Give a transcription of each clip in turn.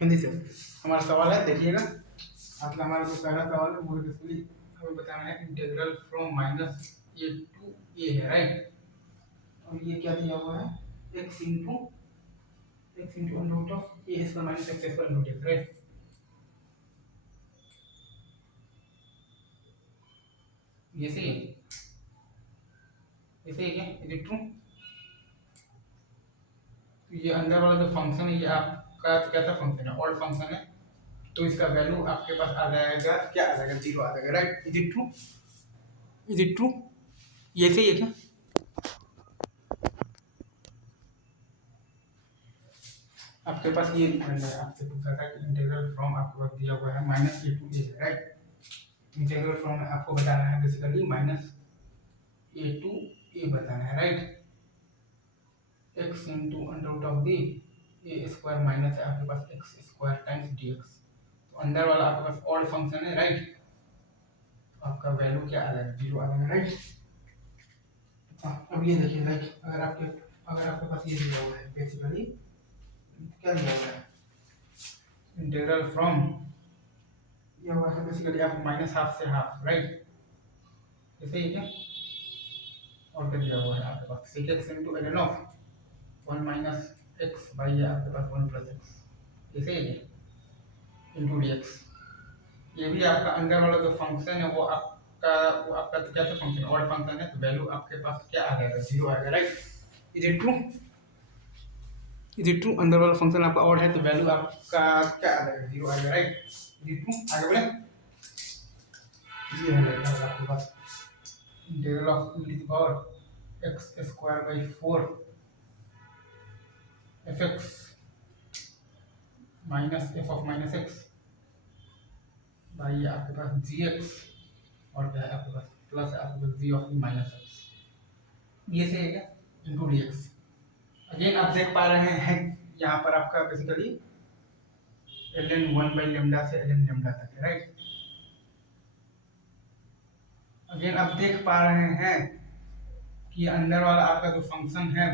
हिंदी से हमारा सवाल है, देखिएगा। मतलब हमारा जो पहला सवाल है वो बेसिकली हमें बताना है integral from minus a to a है, राइट। और ये क्या दिया हुआ है, x into under root of a square minus x square into x, right. ये सही है, ये सही है क्या, इज इट ट्रू। ये अंदर वाला जो फंक्शन है ये आपका कैसा फंक्शन है, ऑड फंक्शन है, तो इसका वैल्यू आपके पास आ जाएगा, क्या आ जाएगा, जीरो आ जाएगा, right. Is it true, is it true, ये सही है क्या। आपके पास ये आपसे पूछा था कि इंटीग्रल फ्रॉम आपके पास दिया हुआ है minus a to a, right. Integral from आपको बताना है basically minus a to a बताना है, right. X into under root of the a square minus है आपके पास x square times d x, तो अंदर वाला आपके पास ऑड फंक्शन है, राइट। तो आपका वैल्यू क्या आ जाएगा, जीरो आ जाएगा, राइट। अब ये देखिए, लाइक अगर आपके पास ये दिया हुआ है बेसिकली, क्या दिया हुआ है, इंटीग्रल फ्रॉम ये हुआ है बेसिकली आप माइनस हाफ से हाफ, राइट। ऐसे ही क्या, और क्या दिया हुआ है आपके पास sec x into ln of 1 minus x by आपके पास 1 प्लस एक्स, ऐसे ही इंटू डी एक्स। ये भी आपका अंदर वाला जो फंक्शन है वो आपका तो कैसा फंक्शन है, ऑड फंक्शन है, तो वैल्यू आपके पास क्या आ जाएगा, जीरो आएगा, right. Is it true, is it true, अंदर वाला फंक्शन आपका ऑड है तो वैल्यू आपका क्या आ जाएगा, जीरो आएगा, राइट। इज इट ट्रू, आगे बढ़े। ये है लाइक आपके पास integral of e to power x square by 4 fx minus f of minus x by आपके पास gx, और क्या है आपके पास प्लस आपके पास g ऑफ माइनस x, ये से है क्या, इनटू dx। अगेन आप देख पा रहे हैं यहाँ पर आपका बेसिकली ln 1 बाई लेम्डा से ln लेम्डा तक है, राइट। अगेन आप देख पा रहे हैं कि अंदर वाला आपका जो फंक्शन है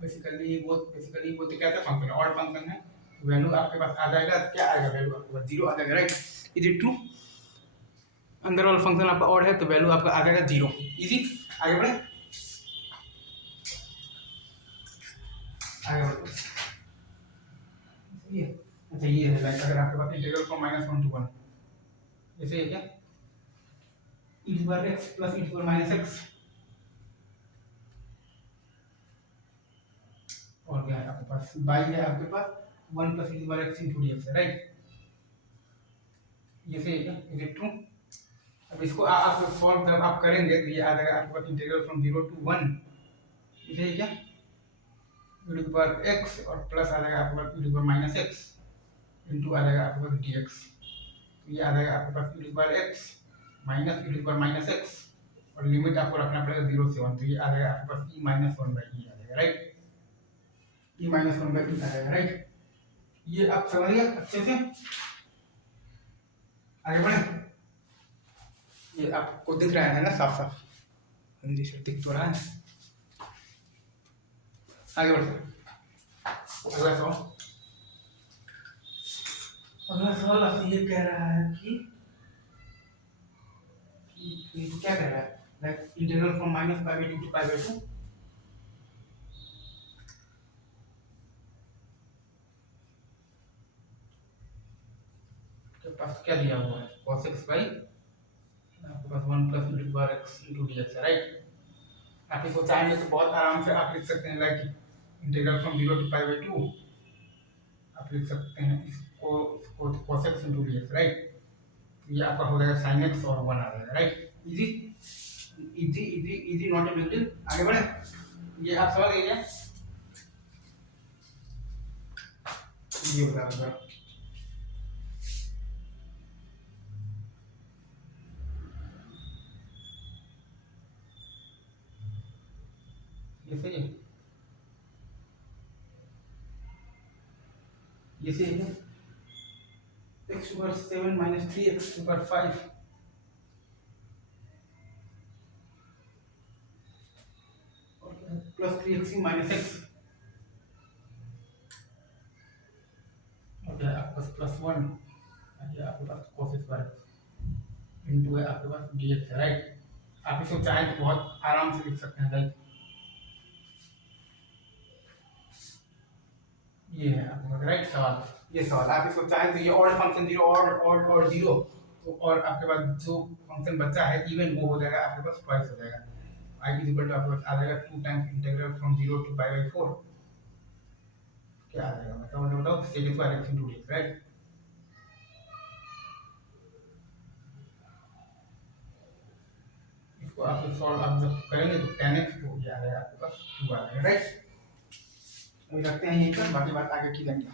बेसिकली वो तो कैसा फंक्शन है, ऑड फंक्शन है, वैल्यू आपके पास आ जाएगा, क्या आएगा, वैल्यू आपके पास जीरो आ जाएगा, राइट। इज इट ट्रू, अंदर वाला फंक्शन आपका ऑड है तो वैल्यू आपका आ जाएगा जीरो, इजी। आगे बढ़े, आगे बढ़े। ये अच्छा, ये है लाइक अगर आपके पास इंटीग्रल फ्रॉम माइनस 1 टू 1, जैसे ये क्या, e to power x plus e to power minus x, और क्या है आपके पास बाई है आपके पास 1 plus e to power x into dx है, राइट। ये सही है क्या, इज इट ट्रू। अब इसको आप सॉल्व जब आप करेंगे तो ये आ जाएगा आपके पास इंटीग्रल फ्रॉम 0 टू 1, ये है क्या, e टू पावर x और प्लस आ जाएगा आपके पास e to power minus x into आ जाएगा आपके पास dx, तो ये आ जाएगा आपके पास e to power x minus e to power minus x, और लिमिट आपको रखना पड़ेगा 0 से 1, तो ये आ जाएगा आपके पास e माइनस 1 बाई e आ जाएगा, right. e minus 1 by e आ जाएगा, राइट। ये आप समझिए अच्छे से, आगे बढ़े। ये आपको दिख रहा है ना साफ साफ, हिंदी से दिख तो रहा है, आगे बढ़ते हैं। अगला सवाल, अगला सवाल आपसे ये कह रहा है कि क्या कह रहा है, like integral from minus pi by 2 to pi by 2, के पास क्या दिया हुआ है, cos x बाई आपके पास 1 plus e to power x into dx है, राइट। आप इसको चाहेंगे तो बहुत आराम से आप लिख सकते हैं, like integral from 0 to pi by 2 आप लिख सकते हैं इसको cos x into dx, right. ये आपका हो जाएगा sin x और 1 आ जाएगा, right. Easy easy easy easy, not a big deal. आगे बढ़े, ये आप समझ गए क्या, ये बता दो जरा। ये सही है, ये सही है, x ऊपर 7 माइनस 3x ऊपर 5 और प्लस 3x माइनस x, और क्या आपके पास +1, ये आपके पास cos स्क्वायर इंटू है आपके पास dx है, राइट। आप इसको चाहें तो बहुत आराम से लिख सकते हैं, लाइक ये है आपके पास, राइट। सवाल ये सवाल आप इसको चाहें तो ये ऑड फंक्शन जीरो और जीरो, तो और आपके पास जो फंक्शन बचा है इवन वो हो जाएगा आपके पास ट्वाइस हो जाएगा। I इज इक्वल टू आपके पास आ जाएगा 2 times integral from 0 to pi by 4, क्या आ जाएगा बताओ second square x into dx, right. इसको आप सॉल्व आप जब करेंगे तो 10x तो ये आ जाएगा आपके पास 2 आ जाएगा, राइट। अभी रखते हैं यहीं पर, बाकी बात आगे की जाएंगे।